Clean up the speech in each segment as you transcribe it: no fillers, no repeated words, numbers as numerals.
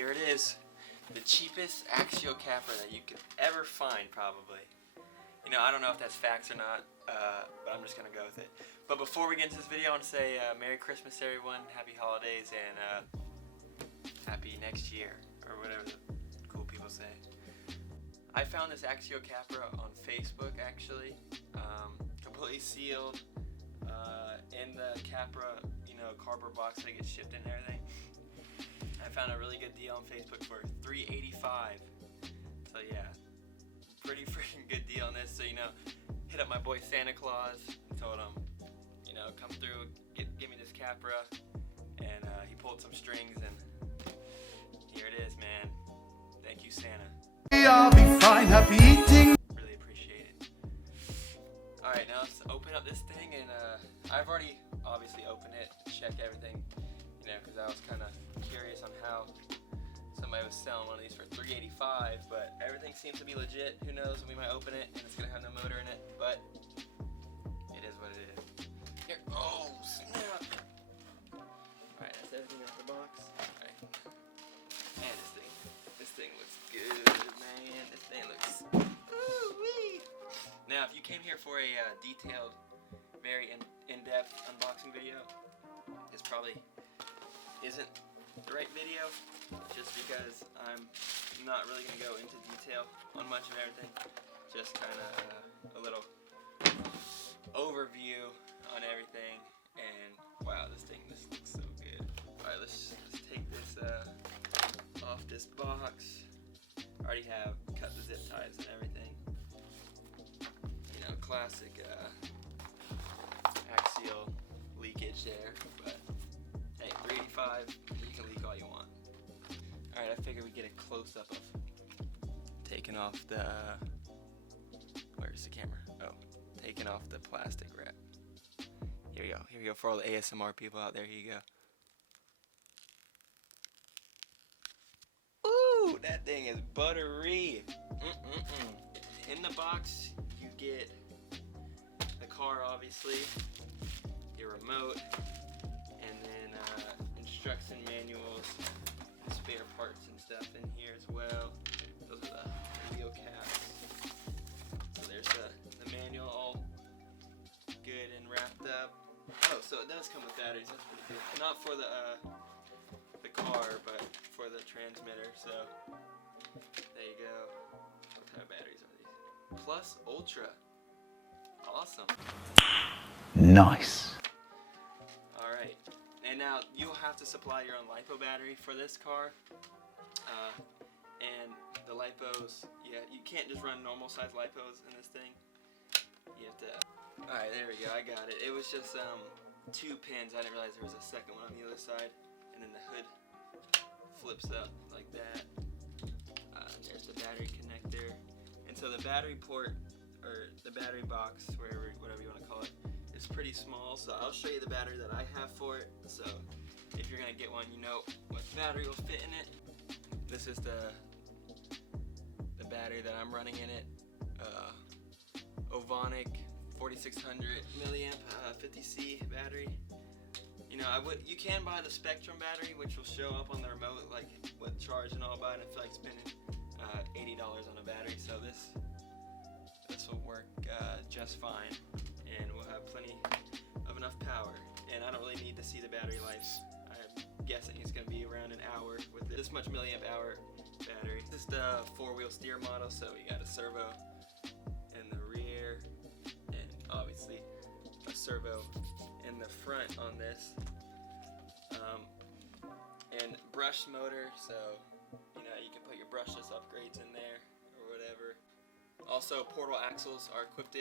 here it is. The cheapest Axial Capra that you could ever find, probably. You know, I don't know if that's facts or not, but I'm just going to go with it. But before we get into this video, I want to say Merry Christmas, everyone. Happy holidays, and Happy next year, or whatever the cool people say. I found this Axial Capra on Facebook, actually. Completely sealed, in the Capra, you know, cardboard box that gets shipped in and everything. I found a really good deal on Facebook for $3.85. So yeah, pretty freaking good deal on this. So, you know, hit up my boy Santa Claus and told him, you know, come through, give me this Capra, and he pulled some strings, and here it is, man. Thank you, Santa. I'll be fine, happy eating. Really appreciate it. All right, now let's open up this thing, and I've already obviously opened it, checked everything, you know, because I was kind of curious on how somebody was selling one of these for $3.85, but everything seems to be legit. Who knows, we might open it and it's gonna have no motor in it, but it is what it is. Here, oh snap! Alright, that's everything out the box. Alright. Man, this thing looks good, man. This thing looks woo-wee. Now, if you came here for a detailed, very in-depth unboxing video, this probably isn't the right video, just because I'm not really going to go into detail on much of everything. Just kind of a little overview on everything, and wow, this looks so good. Alright, let's take this off this box. I already have cut the zip ties and everything. You know, classic Axial leakage there, but hey, $3.85, you can leak all you want. Alright, I figured we'd get a close-up of taking off the, where's the camera? Oh, taking off the plastic wrap. Here we go, for all the ASMR people out there, here you go. Ooh, that thing is buttery. In the box, you get the car, obviously, your remote, and then instruction manuals, spare parts and stuff in here as well. Those are the wheel caps. So there's the manual all good and wrapped up. Oh, so it does come with batteries. That's pretty good. Not for the car, but for the transmitter. So there you go. What kind of batteries are these? Plus Ultra. Awesome. Nice. Alright, and now you'll have to supply your own LiPo battery for this car. And the LiPos, yeah, you can't just run normal size LiPos in this thing. You have to, alright, there we go, I got it. It was just 2 pins. I didn't realize there was a second one on the other side. And then the hood flips up like that. There's the battery connector. And so the battery port, or the battery box, whatever you want to call it, is pretty small. So I'll show you the battery that I have for it. So if you're going to get one, you know what battery will fit in it. This is the battery that I'm running in it. Ovonic 4600 milliamp 50C battery. You know, you can buy the Spectrum battery, which will show up on the remote, like with charge and all, but I feel like spending $80 on a battery. So this will work just fine, and we'll have plenty of enough power. And I don't really need to see the battery life. I'm guessing it's going to be around an hour with this much milliamp hour battery. This is the 4-wheel steer model, so you got a servo in the rear, and obviously a servo in the front on this. And brushed motor, so you know you can put your brushless upgrades in there or whatever. Also, portal axles are equipped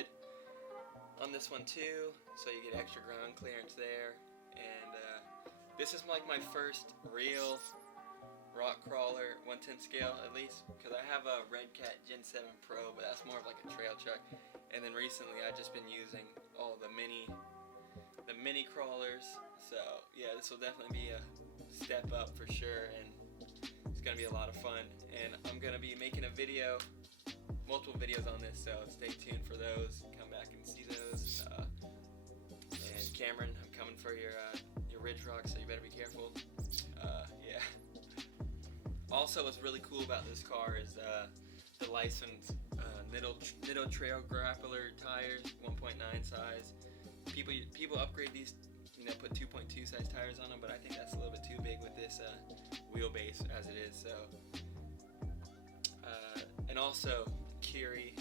on this one too, so you get extra ground clearance there. And this is like my first real rock crawler 1/10 scale, at least, because I have a Red Cat Gen 7 Pro, but that's more of like a trail truck. And then recently I've just been using all the mini crawlers. So yeah, this will definitely be a step up for sure, and it's gonna be a lot of fun. And I'm gonna be making a video, multiple videos on this, so stay tuned for those. Come back and see those. And Cameron, I'm coming for your Ridge Rock, so you better be careful. Yeah. also, what's really cool about this car is the licensed Nitto Trail Grappler tires, 1.9 size. People upgrade these, put 2.2 size tires on them, but I think that's a little bit too big with this wheelbase as it is. So, and also Curry,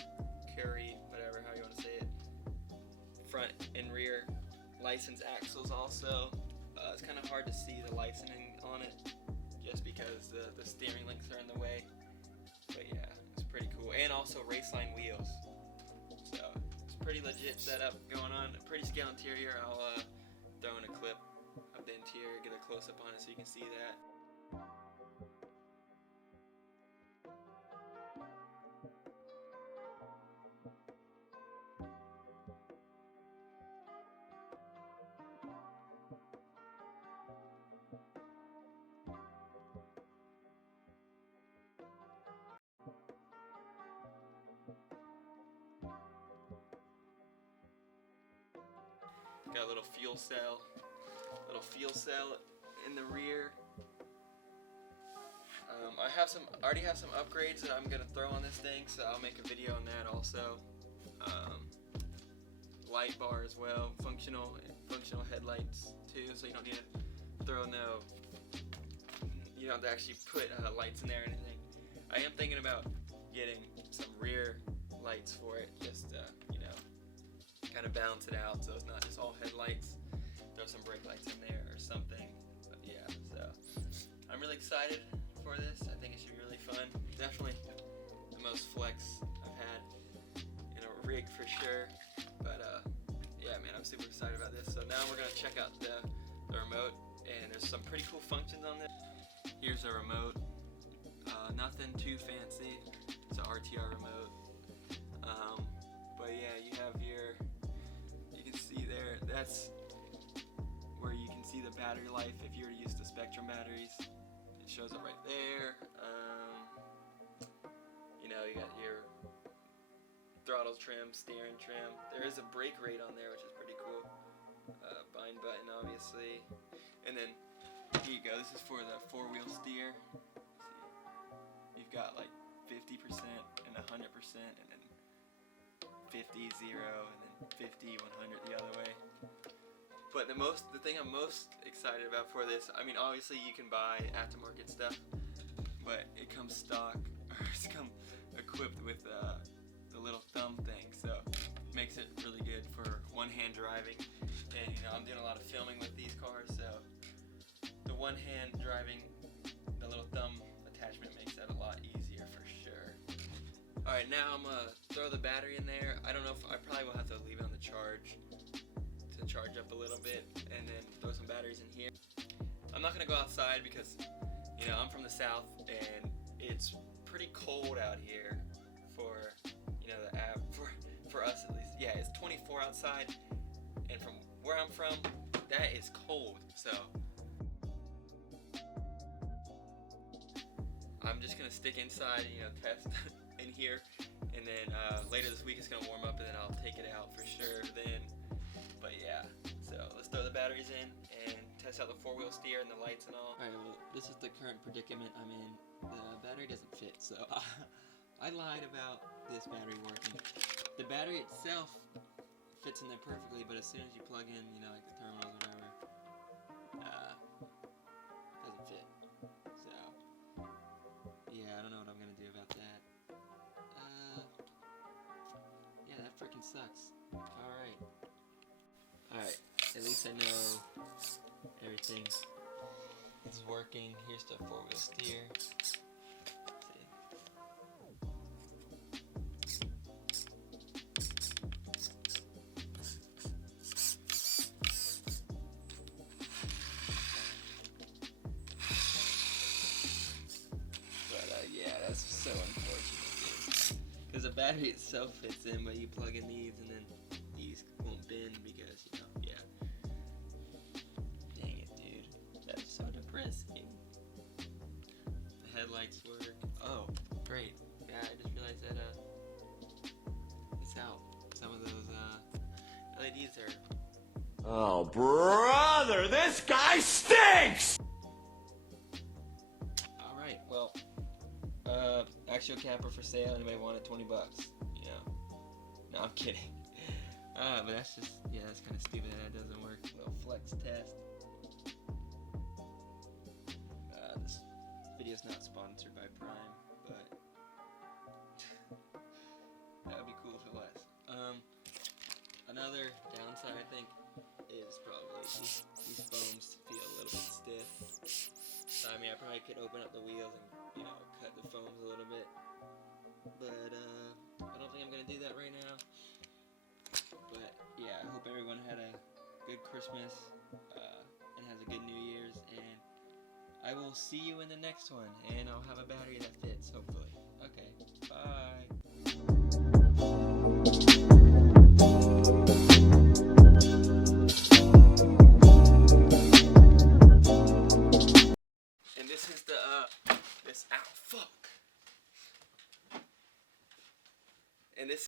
whatever how you want to say it, front and rear license axles also. It's kind of hard to see the licensing on it just because the steering links are in the way. But yeah, it's pretty cool. And also raceline wheels. So it's pretty legit setup going on. A pretty scale interior. I'll throw in a clip of the interior, get a close up on it so you can see that. Got a little fuel cell in the rear. I already have some upgrades that I'm gonna throw on this thing, so I'll make a video on that also. Light bar as well, functional headlights too, so you don't need to throw you don't have to actually put lights in there or anything. I am thinking about getting some rear lights for it, just kind of balance it out so it's not just all headlights. Throw some brake lights in there or something. But yeah, so I'm really excited for this. I think it should be really fun. Definitely the most flex I've had in a rig for sure. But yeah, man, I'm super excited about this. So now we're gonna check out the remote, and there's some pretty cool functions on this. Here's the remote. Nothing too fancy. It's an RTR remote. But yeah, you have you can see there, that's where you can see the battery life if you were to use the Spectrum batteries. It shows up right there. You got your throttle trim, steering trim. There is a brake rate on there, which is pretty cool. Bind button, obviously. And then here you go. This is for the 4-wheel steer. See, you've got like 50% and 100%, and then 50, 0, and then 50, 100 the other way. But the thing I'm most excited about for this, I mean, obviously you can buy aftermarket stuff, but it comes stock, or it's come equipped with the little thumb thing, so it makes it really good for one-hand driving. And I'm doing a lot of filming with these cars, so the one-hand driving, the little thumb attachment makes that a lot easier for sure. Alright, now I'm gonna throw the battery in there. I don't know if I probably will have to leave it on the charge to charge up a little bit, and then throw some batteries in here. I'm not gonna go outside because I'm from the south and it's pretty cold out here for for us at least. Yeah, it's 24 outside, and from where I'm from, that is cold. So I'm just gonna stick inside and test in here, and then later this week it's gonna warm up, and then I'll take it out for sure then. But yeah, so let's throw the batteries in and test out the 4-wheel steer and the lights and all. Alright, well, this is the current predicament I'm in. The battery doesn't fit, so I lied about this battery working. The battery itself fits in there perfectly, but as soon as you plug in, like the terminals or whatever, doesn't fit. So yeah, I don't know what I'm gonna do about that. Yeah, that freaking sucks. Alright, at least I know everything is working. Here's the 4-wheel steer. So unfortunate, because the battery itself fits in, but you plug in these and then these won't bend because yeah. Dang it, dude, that's so depressing. The headlights work. Oh, great. Yeah, I just realized that it's out. Some of those LEDs are. Oh, brother, this guy stinks! All right, well. Axial Capra for sale. Anybody want it? $20. You know. No, I'm kidding. But that's just, yeah, that's kind of stupid that doesn't work. Little flex test. This video's not sponsored by Prime, but that would be cool if it was. Another downside, I think, is probably these foams feel a little bit stiff. So, I mean, I probably could open up the wheels and, you know, cut the foams a little bit. But, I don't think I'm going to do that right now. But, yeah, I hope everyone had a good Christmas and has a good New Year's. And I will see you in the next one. And I'll have a battery that fits, hopefully. Okay, bye. And this is the, this, ow, fuck. And this